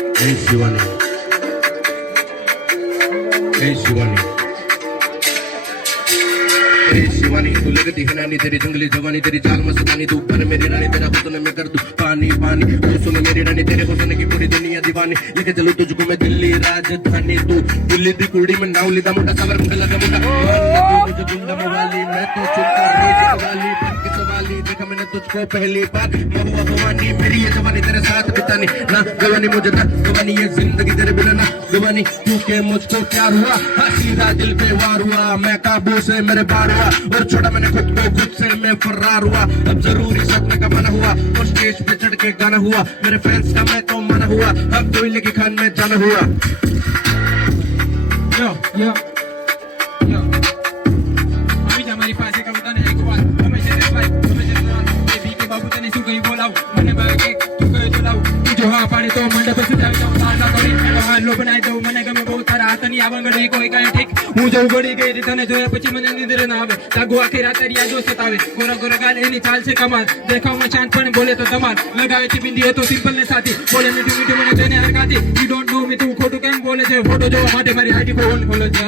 Hey Shivani, hey Shivani, hey Shivani, तू लगती है नानी तेरी जंगली जवानी तेरी चाल मस्तानी तू पर मेरी रानी तेरा हुस्न मैं कर दूं पानी पानी तू सुन मेरी रानी तेरे हुस्न की पूरी दुनिया दीवानी लेके चलूं तुझको मैं दिल्ली राजधानी तू दिल्ली दी कुड़ी में नाव लीदा मोटा सवर मुझे लगा मोटा मुझे गुंडा मवाली मैं तो चुनता रोज वाली बनके सवाली देखा मैंने तुझको पहली बार महुआ भवानी मेरी ये जवानी तेरे साथ बितानी ना जवानी मुझे ना जवानी ये जिंदगी तेरे बिना ना जवानी तू के मुझको प्यार हुआ हाँ सीधा दिल पे वार हुआ मैं काबू से मेरे बार हुआ और छोड़ा मैंने खुद को खुद से मैं फरार हुआ अब जरूरी सपने का मना हुआ और स्टेज पे चढ़ के गाना हुआ मेरे फैंस का मैं तो मना हुआ अब कोयले की खान में जाना हुआ Yo, yo, yo. अभी हमारी पास एक कविता ने एक बार हमें से बेबी के बाबू तने શું કહી બોલાવ મને બાગે તું કહે તો લાવ તું જો હા પાડે તો મંડપ સજાવી દઉં સાંડા કરી એનો હાલો બનાવી દઉં મને ગમે બહુ તારા હાથની આવંગડી કોઈ કાંઈ ઠીક હું જો ગળી ગઈ તને જોયા પછી મને નિંદર ના આવે જાગો આખી રાત તારી યાદો સતાવે ગોરા ગોરા ગાલ એની ચાલ છે કમાલ દેખાવમાં શાંત પણ બોલે તો ધમાલ લગાવે છે બિંદી એ તો સિમ્પલ ને સાથી બોલે મીઠું મીઠું મને તેને હરકાતી યુ ડોન્ટ નો મી તું ખોટું કેમ બોલે છે ફોટો જોવા માટે મારી આઈડી પર ઓન ખોલે છે